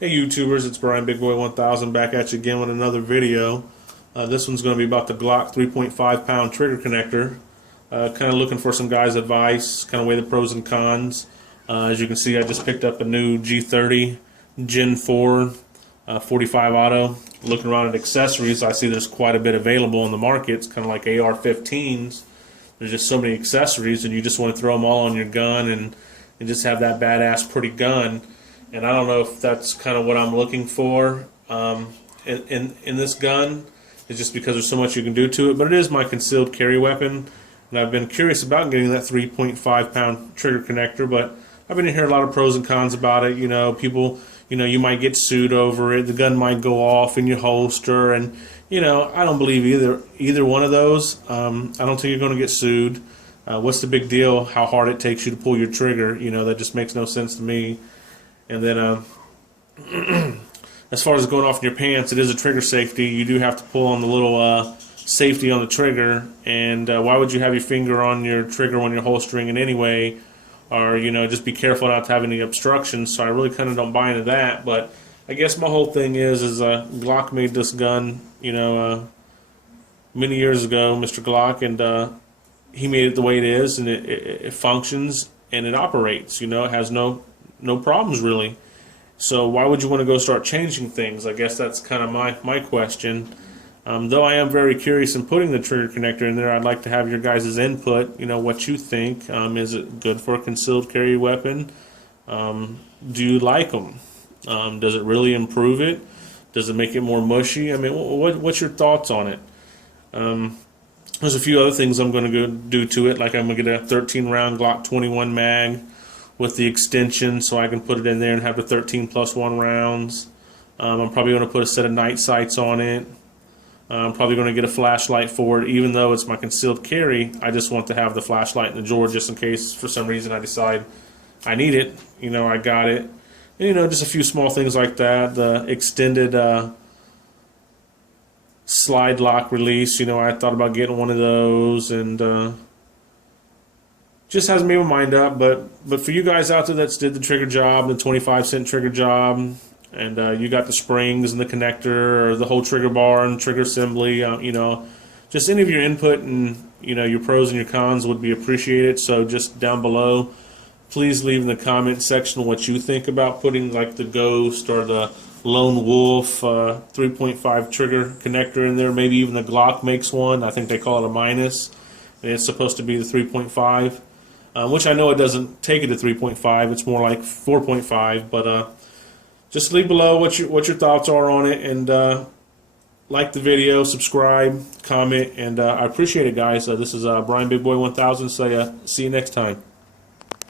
Hey YouTubers, it's Brian Big Boy 1000 back at you again with another video. This one's going to be about the Glock 3.5 pound trigger connector. Kind of looking for some guys' advice, kind of weigh the pros and cons. As you can see, I just picked up a new G30 Gen 4 45 auto. Looking around at accessories, I see there's quite a bit available in the market. It's kind of like AR-15s. There's just so many accessories, and you just want to throw them all on your gun and just have that badass pretty gun. And I don't know if that's kind of what I'm looking for in this gun. It's just because there's so much you can do to it. But it is my concealed carry weapon, and I've been curious about getting that 3.5 pound trigger connector. But I've been hearing a lot of pros and cons about it. You know, people, you might get sued over it. The gun might go off in your holster, and I don't believe either one of those. I don't think you're going to get sued. What's the big deal? How hard it takes you to pull your trigger? That just makes no sense to me. And then as far as going off in your pants, it is a trigger safety. You do have to pull on the little safety on the trigger. And why would you have your finger on your trigger when you're holstering it anyway? Or, just be careful not to have any obstructions. So I really kind of don't buy into that. But I guess my whole thing is Glock made this gun, many years ago, Mr. Glock, and he made it the way it is, and it functions and it operates. It has no problems really. So why would you want to go start changing things? I guess that's kind of my question. Though I am very curious in putting the trigger connector in there, I'd like to have your guys' input. What you think. Is it good for a concealed carry weapon? Do you like them? Does it really improve it? Does it make it more mushy? I mean, what's your thoughts on it? There's a few other things I'm going to go do to it, like I'm going to get a 13 round Glock 21 mag with the extension, so I can put it in there and have the 13+1 rounds. I'm probably going to put a set of night sights on it. I'm probably going to get a flashlight for it. Even though it's my concealed carry, I just want to have the flashlight in the drawer just in case for some reason I decide I need it. I got it. And, just a few small things like that. The extended slide lock release, I thought about getting one of those, and just hasn't made my mind up. But for you guys out there that did the trigger job, the 25-cent trigger job, and you got the springs and the connector, or the whole trigger bar and trigger assembly, just any of your input and your pros and your cons would be appreciated. So just down below, please leave in the comment section what you think about putting like the Ghost or the Lone Wolf 3.5 trigger connector in there. Maybe even the Glock makes one. I think they call it a minus, and it's supposed to be the 3.5. Which I know it doesn't take it to 3.5. It's more like 4.5. But just leave below what your thoughts are on it, and like the video, subscribe, comment, and I appreciate it, guys. This is Brian Big Boy 1000. So see you next time.